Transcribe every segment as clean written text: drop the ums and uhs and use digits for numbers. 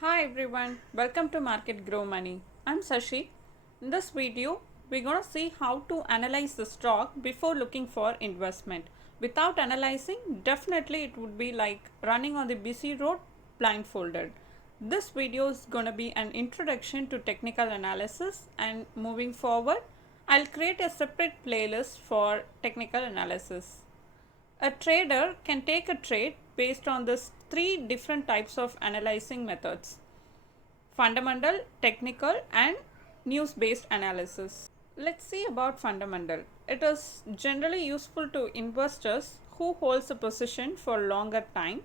Hi everyone, welcome to Market Grow Money. I'm Sashi. In this video, we're going to see how to analyze the stock before looking for investment. Without analyzing, definitely it would be like running on the busy road blindfolded. This video is going to be an introduction to technical analysis, and moving forward, I'll create a separate playlist for technical analysis. A trader can take a trade based on these three different types of analyzing methods: fundamental, technical, and news based analysis. Let's see about fundamental. It is generally useful to investors who holds a position for longer time,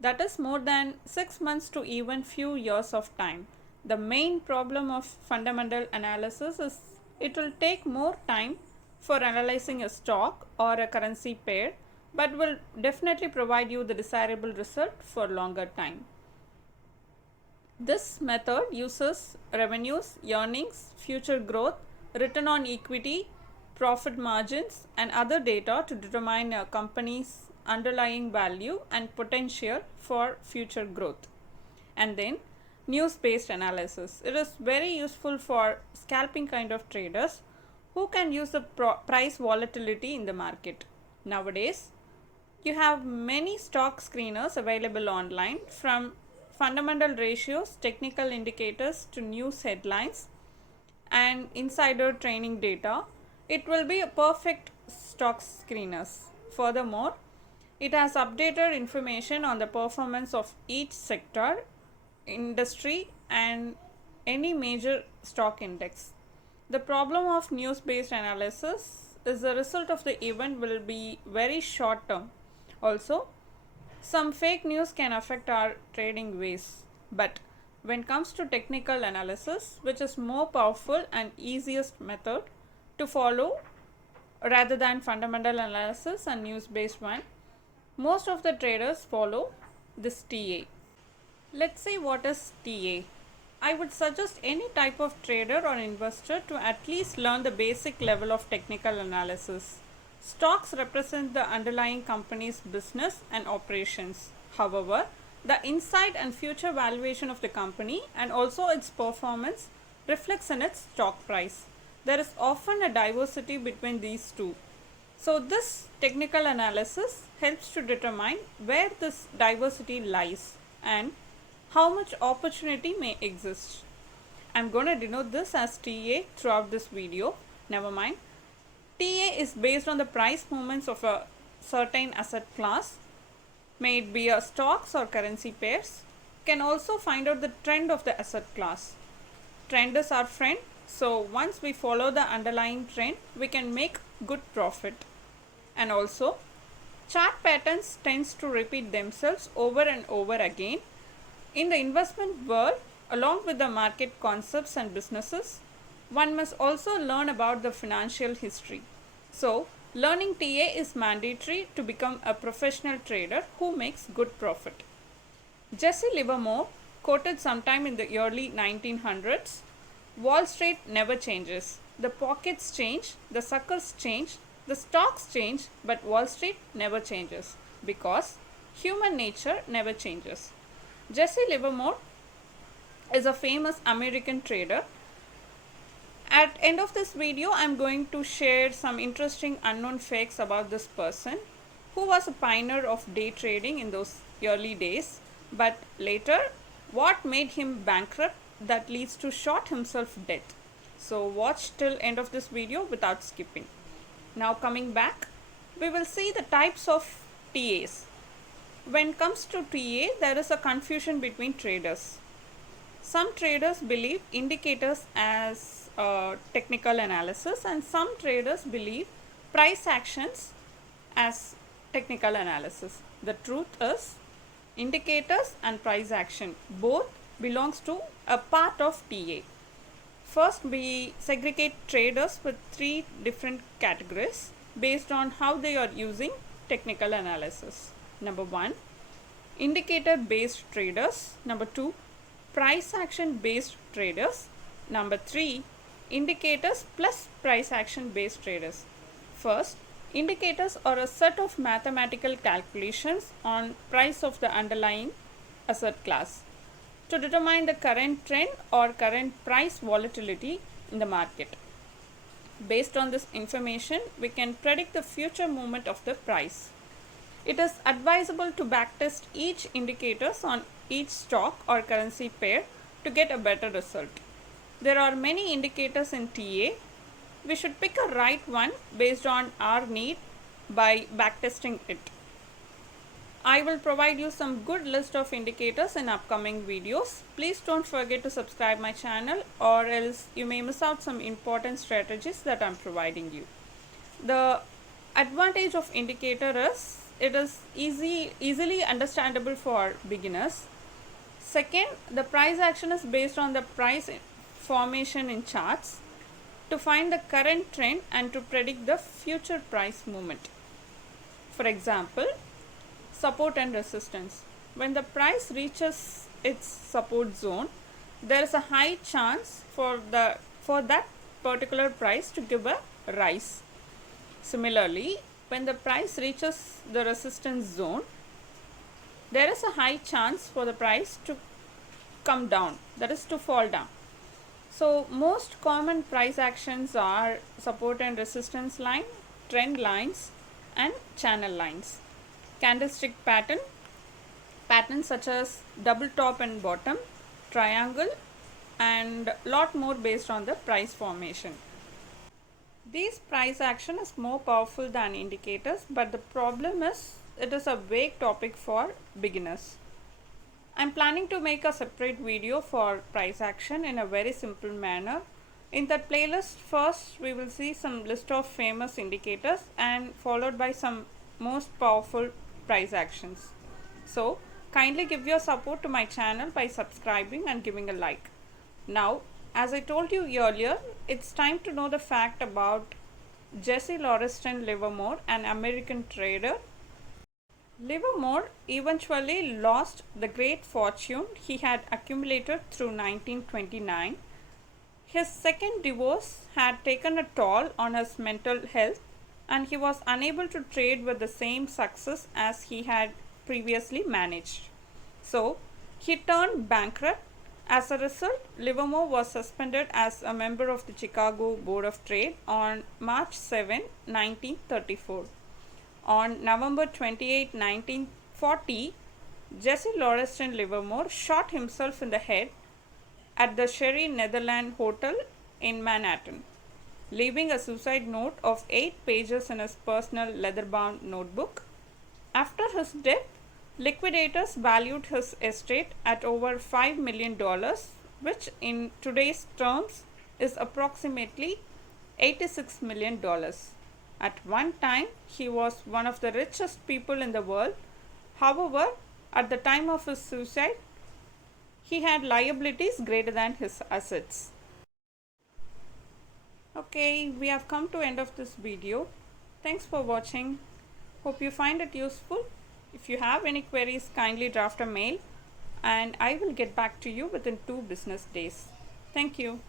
that is more than 6 months to even few years of time. The main problem of fundamental analysis is it will take more time for analyzing a stock or a currency pair, but will definitely provide you the desirable result for longer time. This method uses revenues, earnings, future growth, return on equity, profit margins, and other data to determine a company's underlying value and potential for future growth. And then news based analysis. It is very useful for scalping kind of traders who can use the price volatility in the market. Nowadays, you have many stock screeners available online, from fundamental ratios, technical indicators to news headlines and insider training data. It will be a perfect stock screeners. Furthermore, it has updated information on the performance of each sector, industry, and any major stock index. The problem of news based analysis is the result of the event will be very short term. Also, some fake news can affect our trading ways, but when it comes to technical analysis, which is more powerful and easiest method to follow rather than fundamental analysis and news based one, most of the traders follow this TA. Let's see what is TA. I would suggest any type of trader or investor to at least learn the basic level of technical analysis. Stocks represent the underlying company's business and operations. However, the inside and future valuation of the company and also its performance reflects in its stock price. There is often a diversity between these two. So, this technical analysis helps to determine where this diversity lies and how much opportunity may exist. I am going to denote this as TA throughout this video. Never mind. TA is based on the price movements of a certain asset class, may it be a stocks or currency pairs. Can also find out the trend of the asset class. Trend is our friend, so once we follow the underlying trend, we can make good profit. And also, chart patterns tends to repeat themselves over and over again. In the investment world, along with the market concepts and businesses, one must also learn about the financial history. So, learning TA is mandatory to become a professional trader who makes good profit. Jesse Livermore quoted sometime in the early 1900s, Wall Street never changes. The pockets change, the suckers change, the stocks change, but Wall Street never changes because human nature never changes. Jesse Livermore is a famous American trader. At end of this video, I am going to share some interesting unknown facts about this person who was a pioneer of day trading in those early days, but later what made him bankrupt that leads to shot himself dead. So watch till end of this video without skipping. Now coming back, we will see the types of TAs. When it comes to TA, there is a confusion between traders. Some traders believe indicators as technical analysis, and some traders believe price actions as technical analysis. The truth is, indicators and price action both belongs to a part of TA. First, we segregate traders with three different categories based on how they are using technical analysis. Number 1, indicator based traders. Number 2, price action based traders. Number 3, indicators plus price action based traders. First, indicators are a set of mathematical calculations on price of the underlying asset class. to determine the current trend or current price volatility in the market. Based on this information, we can predict the future movement of the price. It is advisable to backtest each indicators on each stock or currency pair to get a better result. There are many indicators in TA. We should pick a right one based on our need by backtesting it. I will provide you some good list of indicators in upcoming videos. Please don't forget to subscribe my channel, or else you may miss out some important strategies that I am providing you. The advantage of indicator is it is easily understandable for beginners. Second, the price action is based on the price formation in charts to find the current trend and to predict the future price movement. For example, support and resistance. When the price reaches its support zone, there is a high chance for that particular price to give a rise. Similarly, when the price reaches the resistance zone, there is a high chance for the price to come down, that is to fall down. So most common price actions are support and resistance line, trend lines, and channel lines. Candlestick patterns such as double top and bottom, triangle, and lot more based on the price formation. These price action is more powerful than indicators, but the problem is it is a vague topic for beginners. I am planning to make a separate video for price action in a very simple manner. In that playlist, first we will see some list of famous indicators and followed by some most powerful price actions. So kindly give your support to my channel by subscribing and giving a like. Now, as I told you earlier, it's time to know the fact about Jesse Lauriston Livermore, an American trader. Livermore eventually lost the great fortune he had accumulated through 1929. His second divorce had taken a toll on his mental health, and he was unable to trade with the same success as he had previously managed. So, he turned bankrupt. As a result, Livermore was suspended as a member of the Chicago Board of Trade on March 7, 1934. On November 28, 1940, Jesse Lauriston Livermore shot himself in the head at the Sherry Netherland Hotel in Manhattan, leaving a suicide note of 8 pages in his personal leather-bound notebook. After his death, liquidators valued his estate at over $5 million, which in today's terms is approximately $86 million. At one time, he was one of the richest people in the world. However, at the time of his suicide, he had liabilities greater than his assets. Okay, we have come to end of this video. Thanks for watching. Hope you find it useful. If you have any queries, kindly draft a mail and I will get back to you within 2 business days. Thank you.